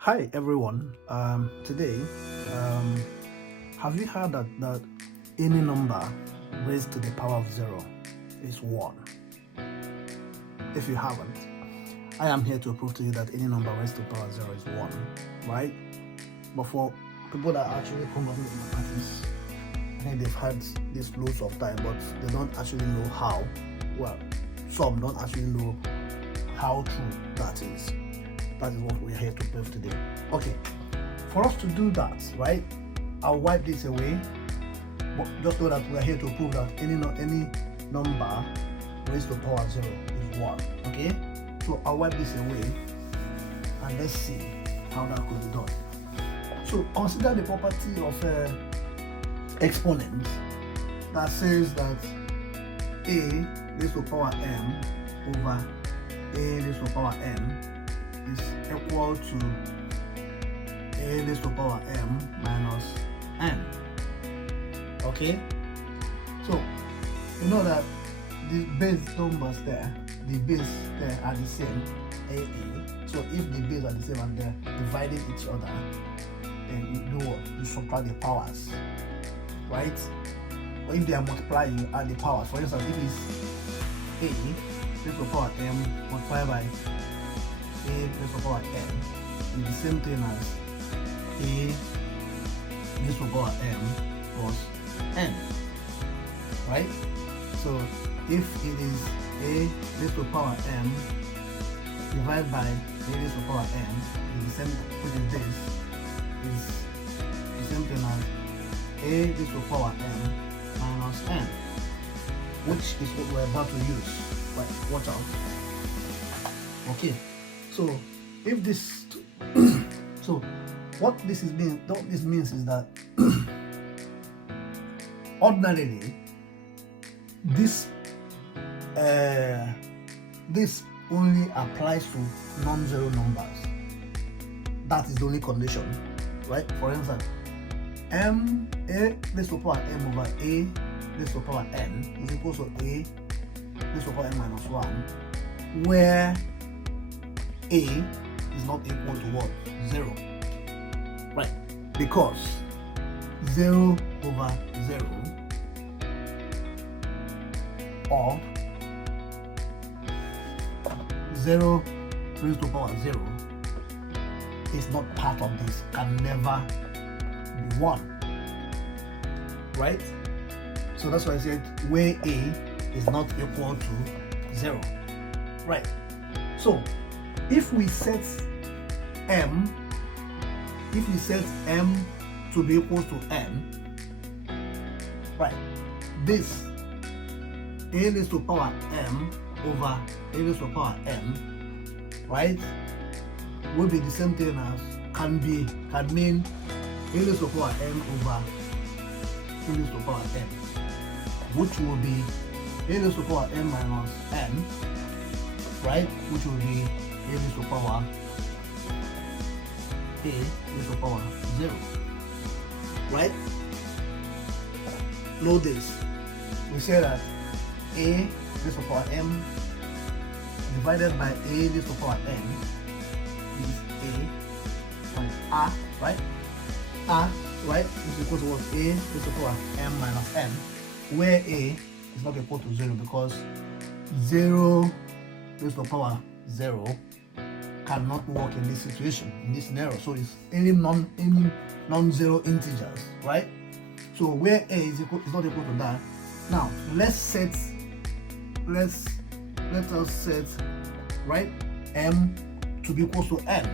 Hi everyone. Today, um, have you heard that any number raised to the power of zero is one? If you haven't, I am here to prove to you that any number raised to the power of zero is one, right? But for people that actually come up with mathematics, I think they've had this loads of time, but they don't actually know how. Well, some don't actually know how true that is. That is what we're here to prove today. Okay, for us to do that, right, I'll wipe this away, but just know that we're here to prove that any number raised to the power of zero is one. Okay, so I'll wipe this away and let's see how that could be done. So consider the property of exponent that says that a raised to the power m over a raised to the power n is equal to a raised to the power m minus n. Okay, so you know that the base numbers there, the base there are the same, a. So if the base are the same and they're dividing each other, then you do what? You subtract the powers, right? Or if they are multiplying, you add the powers. For instance, if it's a raised to the power m multiplied by a raised to the power n is the same thing as a raised to the power m plus n, right? So if it is a raised to the power m divided by a raised to the power n is the same, which is this, is the same thing as a raised to the power m minus n, which is what we're about to use. Right, watch out. Okay, so if this so what this means is that ordinarily this this only applies to non-zero numbers. That is the only condition, right? For instance, a raised to the power m over a raised to the power n is equal to a raised to the power n minus 1, where a is not equal to what? 0, right? Because 0 over 0 or 0 raised to the power 0 is not part of this, can never be 1, right? So that's why I said where a is not equal to 0, right? So if we set m to be equal to n, right, this a raised to the power m over a raised to the power n, right, will be the same thing as can mean a raised to the power m over a raised to the power n, which will be a raised to the power m minus n, right, which will be a raised to the power a raised to the power 0, right? Know this. We say that a raised to the power m divided by a raised to the power n is a times r, right? R, right, is equal to what? A raised to the power m minus n, where a is not equal to 0 because 0 raised to the power 0 cannot work in this situation, in this scenario. So it's any non-zero integers, right? So where a is not equal to that. Now let us set, right, m to be equal to n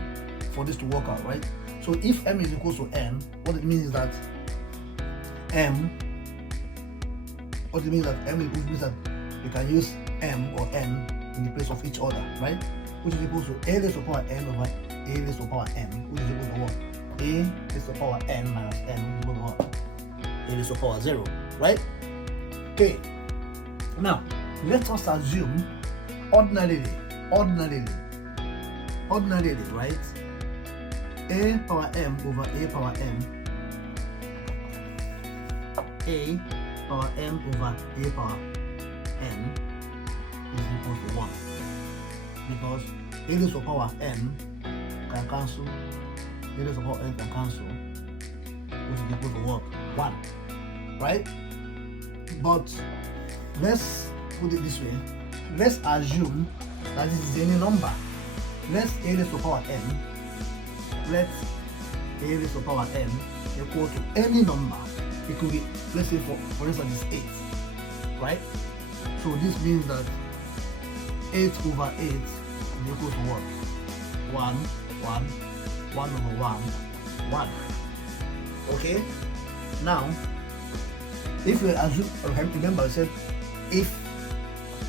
for this to work out, right? So if m is equal to n, what it means is that means that you can use m or n in the place of each other, right? Which is equal to a raised to the power n over a raised to the power m, which is equal to what? A raised to the power n minus n, which is equal to what? A raised to the power 0, right? Okay. Now, let us assume ordinarily, right? A power m over a power n, a power m over a power n is equal to 1. Because a raised to the power n can cancel. A raised to the power n can cancel, which is equal to what? 1. Right? But let's put it this way. Let's assume that this is any number. Let a raised to the power n, let a raised to the power n equal to any number. It could be, let's say for instance, it's 8. Right? So this means that 8 over 8 is equal to what? 1, 1, 1 over 1, 1. Okay? Now, if we assume, remember I said, if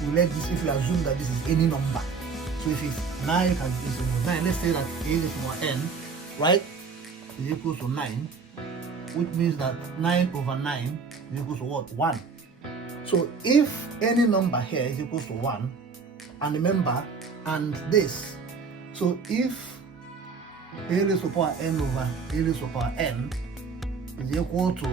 you assume that this is any number. So if it's 9, you can use 9. Let's say that a raised to the power n, right, is equal to 9, which means that 9 over 9 is equal to what? 1. So if any number here is equal to 1, and remember, and this, so if a raised to the power n over a raised to the power n is equal to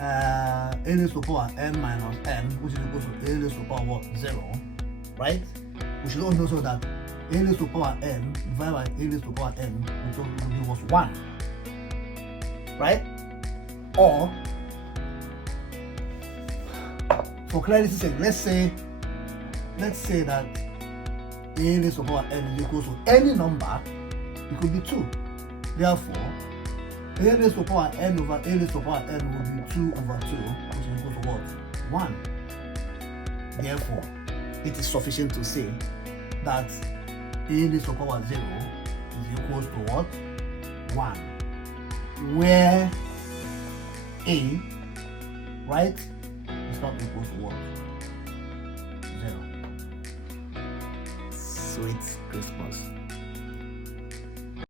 a raised to the power n minus n, which is equal to a raised to the power what? 0, right? We should also know that a raised to the power n divided by a raised to the power n, which will give us 1, right? Or, for clarity's sake, let's say that a raised to the power n is equal to any number. It could be 2. Therefore, a raised to the power n over a raised to the power n will be 2 over 2, which is equal to what? 1. Therefore, it is sufficient to say that a raised to the power 0 is equal to what? 1. Where a, right, is not equal to what? 0. Sweet Christmas.